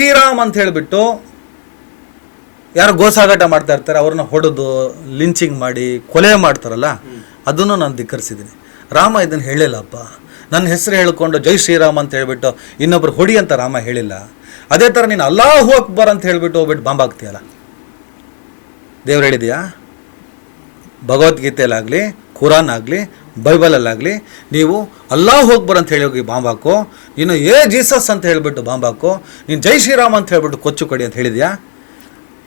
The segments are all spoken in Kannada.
ಶ್ರೀರಾಮ್ ಅಂತ ಹೇಳಿಬಿಟ್ಟು ಯಾರು ಗೋಸಾಗಾಟ ಮಾಡ್ತಾ ಇರ್ತಾರೆ ಅವ್ರನ್ನ ಹೊಡೆದು ಲಿಂಚಿಂಗ್ ಮಾಡಿ ಕೊಲೆ ಮಾಡ್ತಾರಲ್ಲ, ಅದನ್ನು ನಾನು ಧಿಕ್ಕರಿಸಿದ್ದೀನಿ. ರಾಮ ಇದನ್ನು ಹೇಳಿಲ್ಲಪ್ಪ. ನನ್ನ ಹೆಸರು ಹೇಳ್ಕೊಂಡು ಜೈ ಶ್ರೀರಾಮ್ ಅಂತ ಹೇಳ್ಬಿಟ್ಟು ಇನ್ನೊಬ್ರು ಹೊಡಿ ಅಂತ ರಾಮ ಹೇಳಿಲ್ಲ. ಅದೇ ಥರ ನೀನು ಅಲ್ಲಾಹು ಅಕ್ಬರ್ ಅಂತ ಹೇಳ್ಬಿಟ್ಟು ಹೋಗ್ಬಿಟ್ಟು ಬಾಂಬ್ ಹಾಕ್ತೀಯಲ್ಲ, ದೇವ್ರು ಹೇಳಿದೆಯಾ? ಭಗವದ್ಗೀತೆಯಲ್ಲಾಗಲಿ, ಕುರಾನ್ ಆಗಲಿ, ಬೈಬಲಲ್ಲಾಗಲಿ ನೀವು ಅಲ್ಲಾಹು ಅಕ್ಬರ್ ಅಂತ ಹೇಳಿ ಹೋಗಿ ಬಾಂಬ್ ಹಾಕೋ, ನೀನು ಜೀಸಸ್ ಅಂತ ಹೇಳಿಬಿಟ್ಟು ಬಾಂಬ್ ಹಾಕೋ, ನೀನು ಜೈ ಶ್ರೀರಾಮ್ ಅಂತ ಹೇಳ್ಬಿಟ್ಟು ಕೊಚ್ಚು ಕಡಿ ಅಂತ ಹೇಳಿದ್ಯಾ?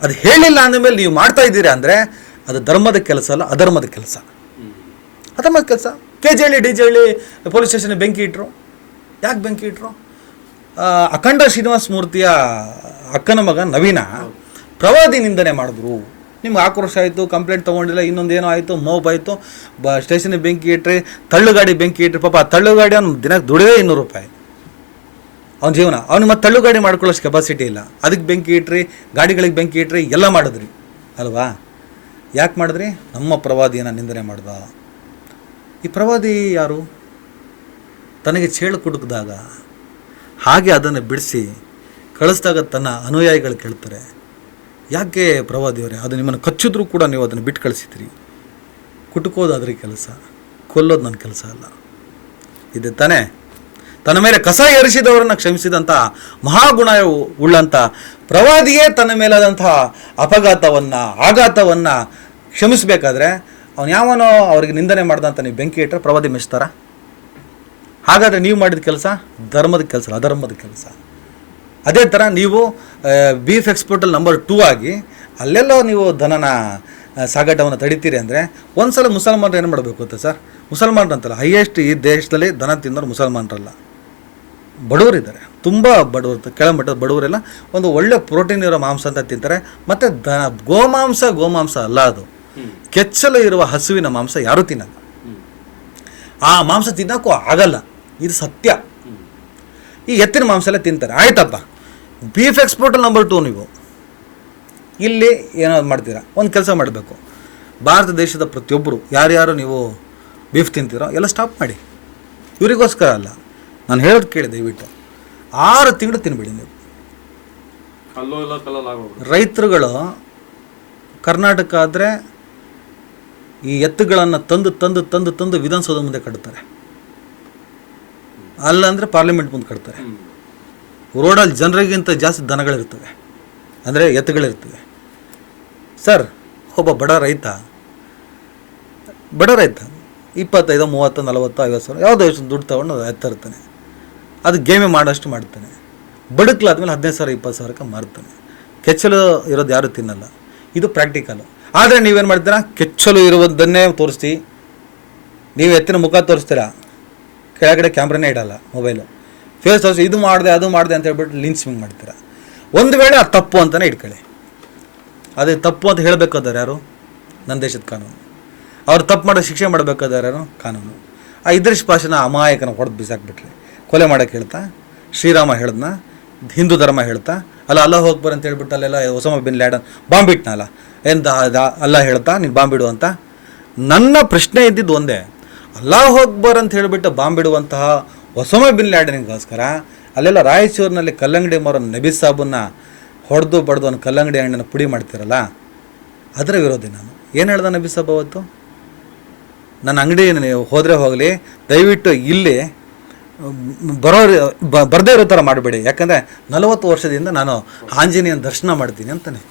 ಅದು ಹೇಳಿಲ್ಲ ಅಂದಮೇಲೆ ನೀವು ಮಾಡ್ತಾ ಇದ್ದೀರಾ ಅಂದರೆ ಅದು ಧರ್ಮದ ಕೆಲಸ ಅಲ್ಲ, ಅಧರ್ಮದ ಕೆಲಸ. ಅಧರ್ಮದ ಕೆಲಸ. KJHಳ್ಳಿ DJಹಳ್ಳಿ ಪೊಲೀಸ್ ಸ್ಟೇಷನ್ಗೆ ಬೆಂಕಿ ಇಟ್ಟರು. ಯಾಕೆ ಬೆಂಕಿ ಇಟ್ಟರು? ಅಖಂಡ ಶ್ರೀನಿವಾಸ ಮೂರ್ತಿಯ ಅಕ್ಕನ ಮಗ ನವೀನ ಪ್ರವಾದಿ ನಿಂದನೆ ಮಾಡಿದ್ರು. ನಿಮ್ಗೆ ಆಕ್ರೋಶ ಆಯಿತು, ಕಂಪ್ಲೇಂಟ್ ತೊಗೊಂಡಿಲ್ಲ, ಇನ್ನೊಂದೇನೋ ಆಯಿತು, ಮೋಬ್ ಆಯಿತು, ಸ್ಟೇಷನ್ಗೆ ಬೆಂಕಿ ಇಟ್ಟರೆ, ತಳ್ಳುಗಾಡಿ ಬೆಂಕಿ ಇಟ್ಟರೆ. ಪಾಪ ಆ ತಳ್ಳುಗಾಡಿ ಅವ್ನು ದಿನಕ್ಕೆ ದುಡಿದೇ 200 ರೂಪಾಯಿ ಅವ್ನ ಜೀವನ. ಅವ್ನಿಗೆ ಮತ್ತೆ ತಳ್ಳುಗಾಡಿ ಮಾಡ್ಕೊಳ್ಳೋಷ್ಟು ಕೆಪಾಸಿಟಿ ಇಲ್ಲ. ಅದಕ್ಕೆ ಬೆಂಕಿ ಇಟ್ರಿ, ಗಾಡಿಗಳಿಗೆ ಬೆಂಕಿ ಇಟ್ರಿ, ಎಲ್ಲ ಮಾಡಿದ್ರಿ ಅಲ್ವಾ? ಯಾಕೆ ಮಾಡಿದ್ರಿ? ನಮ್ಮ ಪ್ರವಾದಿಯನ್ನು ನಿಂದನೆ ಮಾಡ್ದ. ಈ ಪ್ರವಾದಿ ಯಾರು? ತನಗೆ ಚೇಳು ಕುಟುಕಿದಾಗ ಹಾಗೆ ಅದನ್ನು ಬಿಡಿಸಿ ಕಳಿಸಿದಾಗ ತನ್ನ ಅನುಯಾಯಿಗಳು ಕೇಳ್ತಾರೆ, ಯಾಕೆ ಪ್ರವಾದಿಯವರೇ ಅದು ನಿಮ್ಮನ್ನು ಕಚ್ಚಿದ್ರೂ ಕೂಡ ನೀವು ಅದನ್ನು ಬಿಟ್ಟು ಕಳಿಸಿದ್ರಿ? ಕುಟುಕೋದು ಅದರ ಕೆಲಸ, ಕೊಲ್ಲೋದು ನನ್ನ ಕೆಲಸ ಅಲ್ಲ. ಇದೆ ತಾನೇ? ತನ್ನ ಮೇಲೆ ಕಸ ಏರಿಸಿದವರನ್ನು ಕ್ಷಮಿಸಿದಂಥ ಮಹಾಗುಣ ಉಳ್ಳಂಥ ಪ್ರವಾದಿಯೇ ತನ್ನ ಮೇಲಾದಂಥ ಆಘಾತವನ್ನು ಕ್ಷಮಿಸಬೇಕಾದ್ರೆ ಅವನು ಯಾವನೋ ಅವ್ರಿಗೆ ನಿಂದನೆ ಮಾಡ್ದಂಥ ನೀವು ಬೆಂಕಿ ಇಟ್ಟರೆ ಪ್ರವಾದಿ ಮೆಚ್ತಾರ? ಹಾಗಾದರೆ ನೀವು ಮಾಡಿದ ಕೆಲಸ ಧರ್ಮದ ಕೆಲಸ, ಅಧರ್ಮದ ಕೆಲಸ. ಅದೇ ಥರ ನೀವು ಬೀಫ್ ಎಕ್ಸ್ಪೋರ್ಟಲ್ಲಿ ನಂಬರ್ 2 ಆಗಿ ಅಲ್ಲೆಲ್ಲೋ ನೀವು ದನನ ಸಾಗಾಟವನ್ನು ತಡಿತೀರಿ ಅಂದರೆ ಒಂದು ಸಲ ಮುಸಲ್ಮಾನರು ಏನು ಮಾಡಬೇಕು ಗೊತ್ತಾ ಸರ್? ಮುಸಲ್ಮಾನರು ಅಂತಲ್ಲ, ಹೈಯೆಸ್ಟ್ ಈ ದೇಶದಲ್ಲಿ ದನ ತಿನ್ನೋರು ಮುಸಲ್ಮಾನರಲ್ಲ, ಬಡವರಿದ್ದಾರೆ. ತುಂಬ ಬಡವರು, ಕೆಳಮಟ್ಟದ ಬಡವರೆಲ್ಲ ಒಂದು ಒಳ್ಳೆ ಪ್ರೋಟೀನ್ ಇರೋ ಮಾಂಸ ಅಂತ ತಿಂತಾರೆ. ಮತ್ತು ಗೋಮಾಂಸ ಅಲ್ಲ, ಅದು ಕೆಚ್ಚಲು ಇರುವ ಹಸುವಿನ ಮಾಂಸ ಯಾರೂ ತಿನ್ನಲ್ಲ. ಆ ಮಾಂಸ ತಿನ್ನೋಕ್ಕೂ ಆಗಲ್ಲ, ಇದು ಸತ್ಯ. ಈ ಎತ್ತಿನ ಮಾಂಸ ಎಲ್ಲ ತಿಂತಾರೆ, ಆಯ್ತಪ್ಪ. ಬೀಫ್ ಎಕ್ಸ್ಪೋರ್ಟಲ್ಲಿ ನಂಬರ್ 2 ನೀವು ಇಲ್ಲಿ ಏನಾದ್ರು ಮಾಡ್ತೀರಾ? ಒಂದು ಕೆಲಸ ಮಾಡಬೇಕು. ಭಾರತ ದೇಶದ ಪ್ರತಿಯೊಬ್ಬರು ಯಾರ್ಯಾರು ನೀವು ಬೀಫ್ ತಿಂತೀರೋ ಎಲ್ಲ ಸ್ಟಾಪ್ ಮಾಡಿ. ಇವರಿಗೋಸ್ಕರ ಅಲ್ಲ, ನಾನು ಹೇಳೋದು ಕೇಳಿ ದಯವಿಟ್ಟು 6 ತಿಂಗಳು ತಿನ್ಬಿಡಿ ನೀವು. ರೈತರುಗಳು ಕರ್ನಾಟಕ ಆದರೆ ಈ ಎತ್ತುಗಳನ್ನು ತಂದು ವಿಧಾನಸೌಧ ಮುಂದೆ ಕಟ್ತಾರೆ, ಅಲ್ಲಂದರೆ ಪಾರ್ಲಿಮೆಂಟ್ ಮುಂದೆ ಕಟ್ತಾರೆ. ರೋಡಲ್ಲಿ ಜನರಿಗಿಂತ ಜಾಸ್ತಿ ದನಗಳಿರ್ತವೆ, ಅಂದರೆ ಎತ್ತುಗಳಿರ್ತವೆ. ಸರ್, ಒಬ್ಬ ಬಡ ರೈತ 25, 30, 40, 40, 50 ಸಾವಿರ ಯಾವುದೋ ಎಷ್ಟು ದುಡ್ಡು ತೊಗೊಂಡು ಎತ್ತ ಇರ್ತಾನೆ. ಅದು ಗೇಮೆ ಮಾಡೋಷ್ಟು ಮಾಡ್ತಾನೆ. ಬದುಕಲಾದ್ಮೇಲೆ 15 ಸಾವಿರ 20 ಸಾವಿರಕ್ಕೆ ಮಾರ್ತಾನೆ. ಕೆಚ್ಚಲು ಇರೋದು ಯಾರು ತಿನ್ನಲ್ಲ. ಇದು ಪ್ರಾಕ್ಟಿಕಲು. ಆದರೆ ನೀವೇನು ಮಾಡ್ತೀರಾ? ಕೆಚ್ಚಲು ಇರುವುದನ್ನೇ ತೋರಿಸ್ತಿ. ನೀವು ಎತ್ತಿನ ಮುಖ ತೋರಿಸ್ತೀರಾ, ಕೆಳಗಡೆ ಕ್ಯಾಮ್ರಾನೇ ಇಡಲ್ಲ, ಮೊಬೈಲು ಫೇಸ್ ತೋರಿಸಿ ಇದು ಮಾಡಿದೆ ಅದು ಮಾಡಿದೆ ಅಂತ ಹೇಳ್ಬಿಟ್ಟು ಲಿಂಚಿಂಗ್ ಮಾಡ್ತೀರಾ. ಒಂದು ವೇಳೆ ಅದು ತಪ್ಪು ಅಂತಲೇ ಇಟ್ಕೊಳ್ಳಿ. ಅದೇ ತಪ್ಪು ಅಂತ ಹೇಳಬೇಕಾದ್ರೆ ಯಾರು? ನನ್ನ ದೇಶದ ಕಾನೂನು. ಅವ್ರು ತಪ್ಪು ಮಾಡೋ ಶಿಕ್ಷೆ ಮಾಡಬೇಕಾದ್ರೆ ಯಾರು? ಕಾನೂನು. ಆ ಇದ್ರಿಶ್ ಪಾಷನ ಅಮಾಯಕನ ಹೊಡೆದು ಬಿಸಾಕ್ಬಿಟ್ರಿ. ಕೊಲೆ ಮಾಡೋಕ್ಕೆ ಹೇಳ್ತಾ, ಶ್ರೀರಾಮ ಹೇಳ್ದನ, ಹಿಂದೂ ಧರ್ಮ ಹೇಳ್ತಾ, ಅಲ್ಲಾಹು ಅಕ್ಬರ್ ಅಂತ ಹೇಳ್ಬಿಟ್ಟು ಅಲ್ಲೆಲ್ಲ ಒಸಾಮಾ ಬಿನ್ ಲ್ಯಾಡನ್ ಬಾಂಬ್ ಇಟ್ನಲ್ಲ, ಅಲ್ಲ ಹೇಳ್ತಾ ನೀನು ಬಾಂಬ್ ಇಡು ಅಂತ. ನನ್ನ ಪ್ರಶ್ನೆ ಇದ್ದಿದ್ದು ಒಂದೇ, ಅಲ್ಲಾಹು ಅಕ್ಬರ್ ಅಂತ ಹೇಳಿಬಿಟ್ಟು ಬಾಂಬ್ ಇಡುವಂತಹ ಒಸಾಮಾ ಬಿನ್ ಲ್ಯಾಡನ್ಗೋಸ್ಕರ ಅಲ್ಲೆಲ್ಲ ರಾಯಚೂರಿನಲ್ಲಿ ಕಲ್ಲಂಗಡಿ ಮಾರೋ ನಬಿ ಸಾಬನ್ನ ಹೊಡೆದು ಬಡ್ದು ಒಂದು ಕಲ್ಲಂಗಡಿ ಹಣ್ಣನ್ನು ಪುಡಿ ಮಾಡ್ತಿರಲ್ಲ, ಅದರ ವಿರೋಧಿ ನಾನು. ಏನು ಹೇಳ್ದ ನಬಿ ಸಾಬ್ ಅವತ್ತು? ನನ್ನ ಅಂಗಡಿ ಹೋದರೆ ಹೋಗಲಿ, ದಯವಿಟ್ಟು ಇಲ್ಲಿ ಬರದೇ ಇರೋ ಥರ ಮಾಡಬೇಡಿ, ಯಾಕಂದರೆ 40 ವರ್ಷದಿಂದ ನಾನು ಆಂಜನೇಯನ ದರ್ಶನ ಮಾಡ್ತೀನಿ ಅಂತಾನೆ.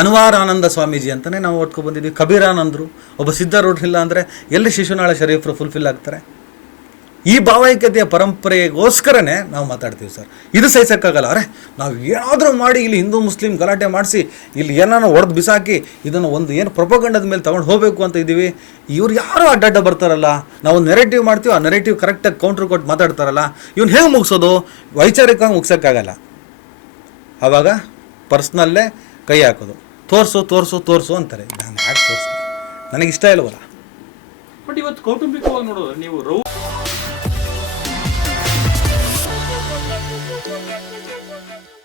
ಅನ್ವಾರಾನಂದ ಸ್ವಾಮೀಜಿ ಅಂತಲೇ ನಾವು ಓದ್ಕೊಂಡು ಬಂದಿದ್ವಿ. ಕಬೀರಾನಂದರು, ಒಬ್ಬ ಸಿದ್ಧಾರೂಢರಿಲ್ಲ ಅಂದರೆ ಎಲ್ಲಿ ಶಿಶುನಾಳ ಶರೀಫರು ಫುಲ್ಫಿಲ್ ಆಗ್ತಾರೆ? ಈ ಭಾವೈಕ್ಯತೆಯ ಪರಂಪರೆಗೋಸ್ಕರನೇ ನಾವು ಮಾತಾಡ್ತೀವಿ ಸರ್. ಇದು ಸಹಿಸೋಕ್ಕಾಗಲ್ಲ. ಅರೆ ನಾವು ಏನಾದರೂ ಮಾಡಿ ಇಲ್ಲಿ ಹಿಂದೂ ಮುಸ್ಲಿಂ ಗಲಾಟೆ ಮಾಡಿಸಿ ಇಲ್ಲಿ ಏನಾರು ಹೊಡೆದು ಬಿಸಾಕಿ ಇದನ್ನು ಒಂದು ಏನು ಪ್ರೊಪಗಂಡದ ಮೇಲೆ ತೊಗೊಂಡು ಹೋಗಬೇಕು ಅಂತ ಇದ್ದೀವಿ. ಇವ್ರು ಯಾರು ಅಡ್ಡಾಡ್ಡ ಬರ್ತಾರಲ್ಲ, ನಾವು ನೆರೆಟಿವ್ ಮಾಡ್ತೀವಿ, ಆ ನೆರೆಟಿವ್ ಕರೆಕ್ಟಾಗಿ ಕೌಂಟ್ರ್ ಕೊಟ್ಟು ಮಾತಾಡ್ತಾರಲ್ಲ, ಇವ್ನು ಹೇಗೆ ಮುಗಿಸೋದು? ವೈಚಾರಿಕವಾಗಿ ಮುಗ್ಸೋಕ್ಕಾಗಲ್ಲ. ಆವಾಗ ಪರ್ಸ್ನಲ್ಲೇ ಕೈ ಹಾಕೋದು, ತೋರಿಸು ಅಂತಾರೆ. ನಾನು ಯಾಕೆ ತೋರಿಸ್ತೀನಿ? ನನಗಿಷ್ಟ ಇಲ್ವಲ್ಲ. ಬಟ್ ಇವತ್ತು ಕೌಟುಂಬಿಕವಾಗಿ ನೋಡೋದು ನೀವು